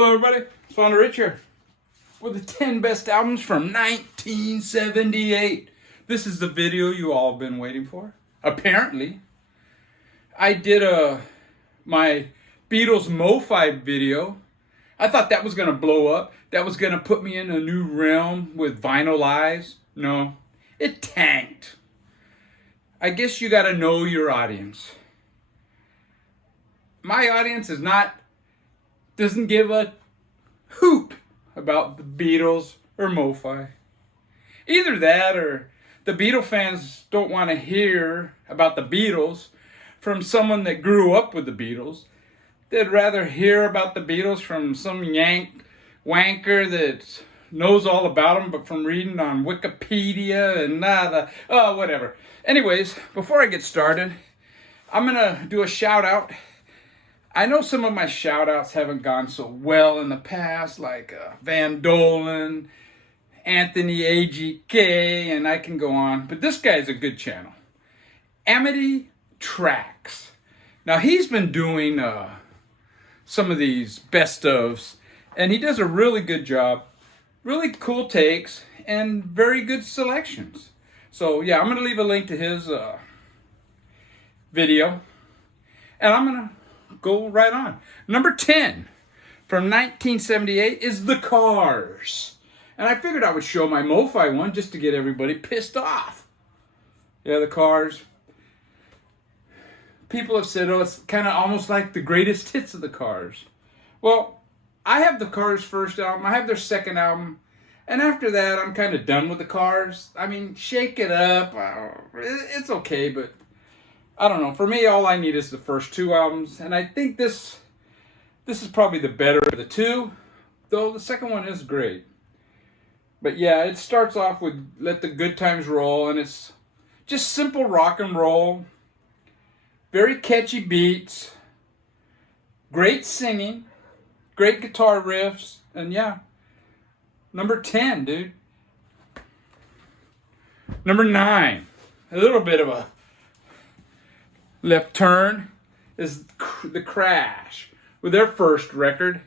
Hello everybody, it's Fonda Rich here with the 10 best albums from 1978. This is the video you all have been waiting for. Apparently, I did my Beatles Mo-Fi video. I thought that was going to blow up. That was going to put me in a new realm with Vinyl Eyes. No, it tanked. I guess you got to know your audience. My audience doesn't give a hoot about the Beatles or Mo-Fi. Either that or the Beatle fans don't want to hear about the Beatles from someone that grew up with the Beatles. They'd rather hear about the Beatles from some yank wanker that knows all about them, but from reading on Wikipedia and whatever. Anyways, before I get started, I'm going to do a shout out. I know some of my shout outs haven't gone so well in the past, like Van Dolen, Anthony AGK, and I can go on. But this guy's a good channel. Amity Tracks. Now, he's been doing some of these best ofs, and he does a really good job. Really cool takes and very good selections. So, yeah, I'm going to leave a link to his video, and I'm going to go right on. Number 10 from 1978 is The Cars. And I figured I would show my Mo-Fi one just to get everybody pissed off. Yeah, The Cars. People have said, oh, it's kind of almost like the greatest hits of The Cars. Well, I have The Cars' first album. I have their second album. And after that, I'm kind of done with The Cars. I mean, Shake It Up. It's okay, but I don't know. For me, all I need is the first two albums. And I think this is probably the better of the two. Though the second one is great. But yeah, it starts off with Let the Good Times Roll. And it's just simple rock and roll. Very catchy beats. Great singing. Great guitar riffs. And yeah. Number 10, dude. Number 9. A little bit of a left turn is The Crash with their first record,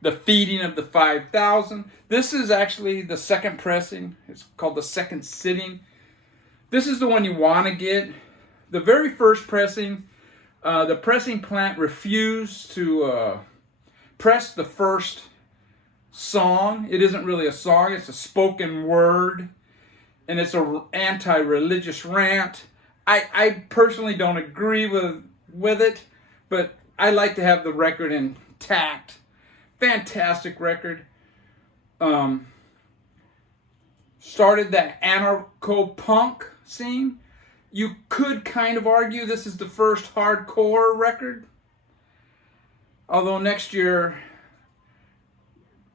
The Feeding of the 5,000. This is actually the second pressing. It's called The Second Sitting. This is the one you want to get. The very first pressing, the pressing plant refused to press the first song. It isn't really a song, it's a spoken word, and it's an anti-religious rant. I personally don't agree with it, but I like to have the record intact. Fantastic record. Started that anarcho-punk scene. You could kind of argue this is the first hardcore record. Although next year,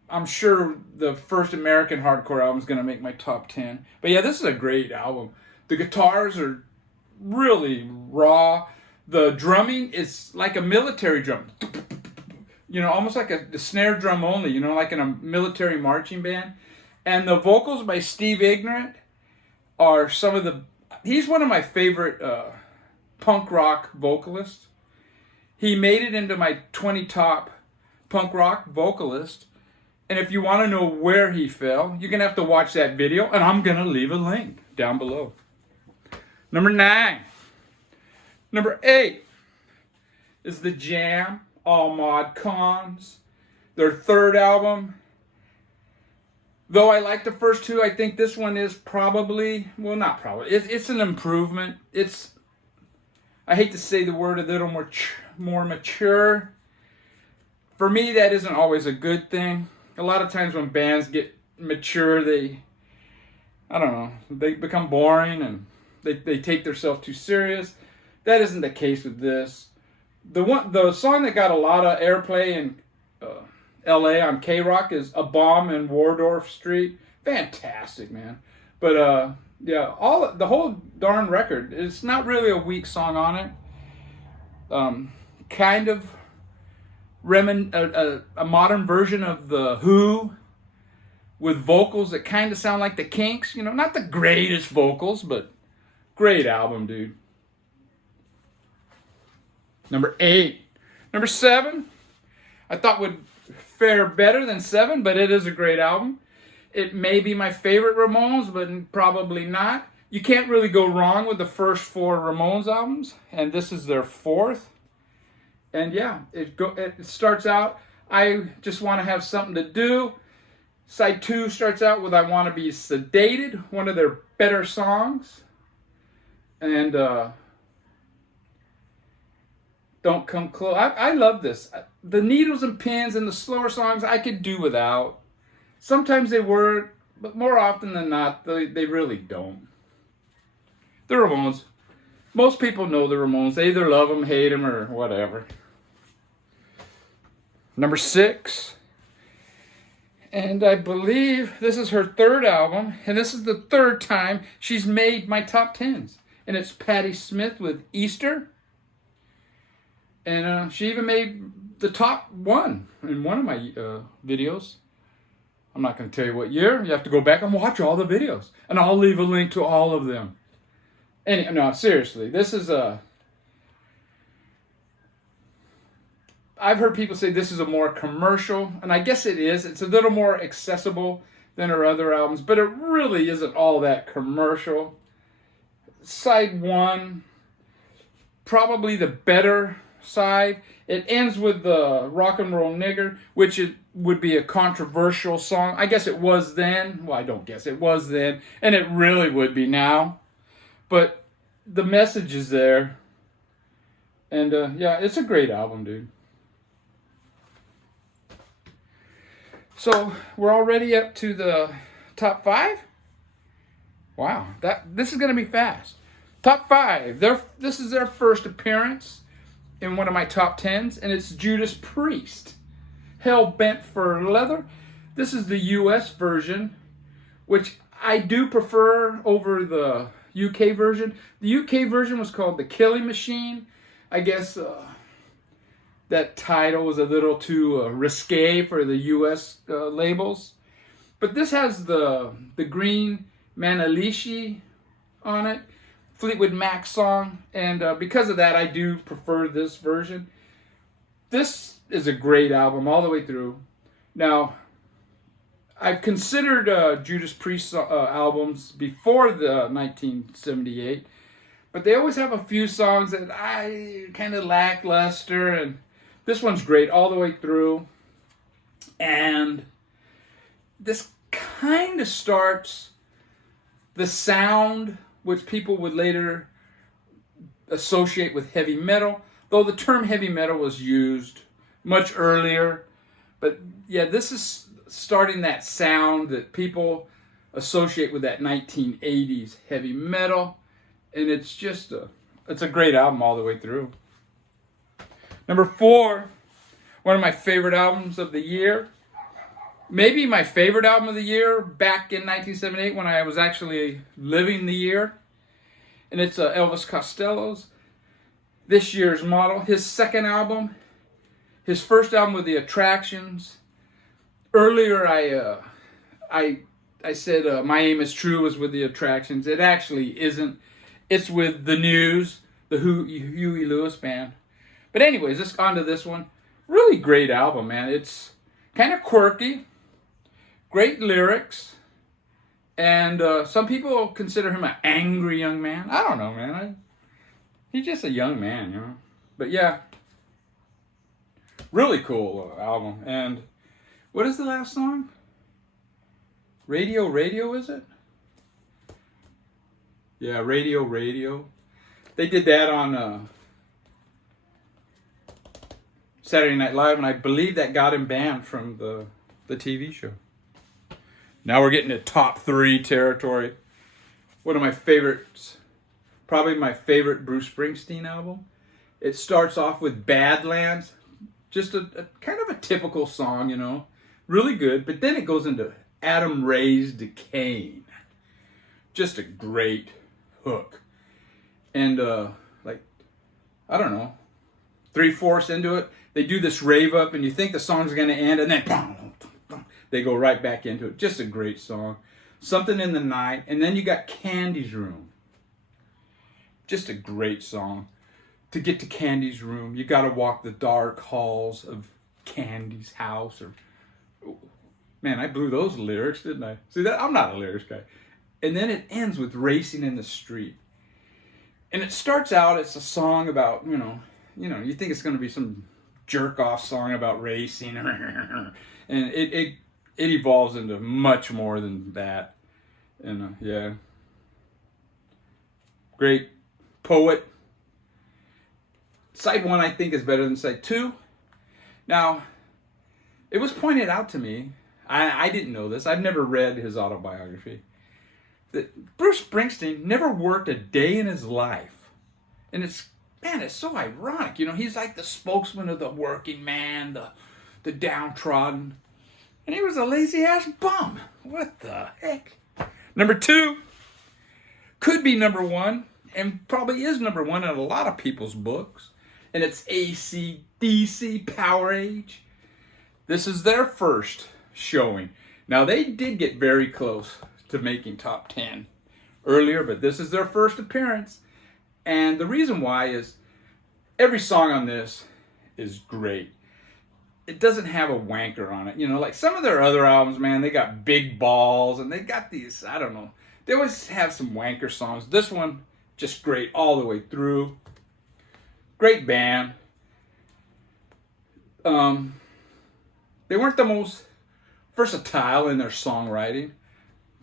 I'm sure the first American hardcore album is going to make my top 10. But yeah, this is a great album. The guitars are really raw. The drumming is like a military drum. You know, almost like the snare drum only, you know, like in a military marching band. And the vocals by Steve Ignorant are he's one of my favorite punk rock vocalists. He made it into my 20 top punk rock vocalist. And if you want to know where he fell, you're going to have to watch that video, and I'm going to leave a link down below. Number 9. Number 8 is The Jam, All Mod Cons. Their third album. Though I like the first two, I think this one is probably, well, not probably, it's an improvement. I hate to say the word, a little more mature. For me, that isn't always a good thing. A lot of times when bands get mature, they become boring and they take themselves too serious. That isn't the case with this. The song that got a lot of airplay in LA on K-Rock is A Bomb in Wardorf Street. Fantastic, man. But yeah, the whole darn record, it's not really a weak song on it. Kind of a modern version of The Who with vocals that kind of sound like the Kinks. You know, not the greatest vocals, but great album, dude. Number 8. Number 7, I thought would fare better than 7, but it is a great album. It may be my favorite Ramones, but probably not. You can't really go wrong with the first 4 Ramones albums, and this is their 4th. And yeah, it starts out, I just want to have something to do. Side 2 starts out with I Want to Be Sedated, one of their better songs. And Don't Come Close. I love this. The needles and pins and the slower songs I could do without. Sometimes they work, but more often than not, they really don't. The Ramones. Most people know the Ramones. They either love them, hate them, or whatever. Number 6. And I believe this is her 3rd album. And this is the 3rd time she's made my top 10s. And it's Patti Smith with Easter. And she even made the top 1 in one of my videos. I'm not going to tell you what year. You have to go back and watch all the videos. And I'll leave a link to all of them. No, seriously. This is I've heard people say this is a more commercial. And I guess it is. It's a little more accessible than her other albums. But it really isn't all that commercial. Side 1, probably the better side. It ends with the Rock and Roll Nigger, which it would be a controversial song. I guess it was then. Well, I don't guess. It was then. And it really would be now. But the message is there. And yeah, it's a great album, dude. So we're already up to the top 5? Wow, this is going to be fast. Top 5. This is their first appearance in one of my top 10s, and it's Judas Priest. Hell Bent for Leather. This is the US version, which I do prefer over the UK version. The UK version was called The Killing Machine. I guess that title was a little too risque for the US labels. But this has the Green Manalishi on it, Fleetwood Mac song, and because of that, I do prefer this version. This is a great album all the way through. Now, I've considered Judas Priest albums before the 1978, but they always have a few songs that I kind of lackluster, and this one's great all the way through. And this kind of starts the sound which people would later associate with heavy metal, though the term heavy metal was used much earlier. But yeah, this is starting that sound that people associate with that 1980s heavy metal, and it's just it's a great album all the way through. Number 4, one of my favorite albums of the year. Maybe my favorite album of the year back in 1978 when I was actually living the year. And it's Elvis Costello's This Year's Model. His 2nd album. His 1st album with The Attractions. Earlier I said My Aim Is True was with The Attractions. It actually isn't. It's with The News, the Huey Lewis Band. But anyways, let's on to this one. Really great album, man. It's kind of quirky. Great lyrics, and some people consider him an angry young man. I don't know, man. He's just a young man, you know. But yeah, really cool album. And what is the last song? Radio, Radio, is it? Yeah, Radio, Radio. They did that on Saturday Night Live, and I believe that got him banned from the TV show. Now we're getting to top 3 territory. One of my favorites, probably my favorite Bruce Springsteen album. It starts off with Badlands, just a kind of a typical song, you know, really good. But then it goes into Adam Ray's Decaying. Just a great hook. And like, I don't know, 3/4 into it, they do this rave up and you think the song's going to end, and then they go right back into it. Just a great song. Something in the Night. And then you got Candy's Room. Just a great song. To get to Candy's Room, you got to walk the dark halls of Candy's House, or man, I blew those lyrics, didn't I? See that I'm not a lyrics guy. And then it ends with Racing in the Street. And it starts out, it's a song about, you think it's going to be some jerk off song about racing, and it evolves into much more than that. And yeah, great poet. Side 1 I think is better than side 2. Now, it was pointed out to me, I didn't know this, I've never read his autobiography, that Bruce Springsteen never worked a day in his life. And it's so ironic. He's like the spokesman of the working man, the downtrodden. And he was a lazy-ass bum. What the heck? Number 2 could be number 1, and probably is number 1 in a lot of people's books. And it's AC/DC Power Age. This is their first showing. Now, they did get very close to making top 10 earlier, but this is their first appearance. And the reason why is every song on this is great. It doesn't have a wanker on it. Like some of their other albums, man, they got big balls and they got these, I don't know. They always have some wanker songs. This one, just great all the way through. Great band. They weren't the most versatile in their songwriting.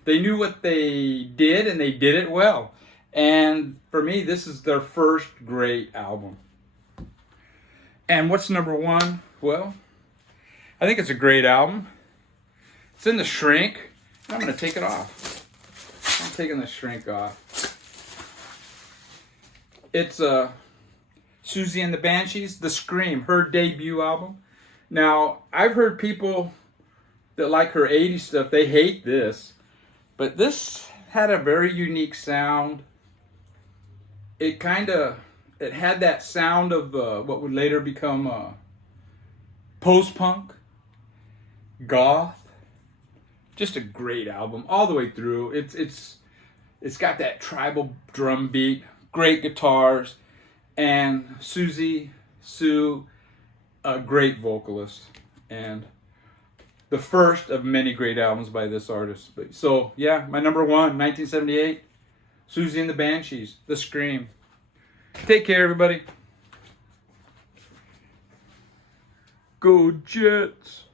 They knew what they did and they did it well. And for me, this is their first great album. And what's number 1? Well, I think it's a great album. It's in the shrink. I'm going to take it off. I'm taking the shrink off. It's Susie and the Banshees, The Scream, her debut album. Now, I've heard people that like her 80s stuff, they hate this. But this had a very unique sound. It had that sound of what would later become post-punk, goth. Just a great album all the way through. It's got that tribal drum beat, great guitars, and Sue, a great vocalist, and the first of many great albums by this artist. So yeah, my number 1, 1978, Susie and the Banshees, The Scream. Take care, everybody. Go Jets.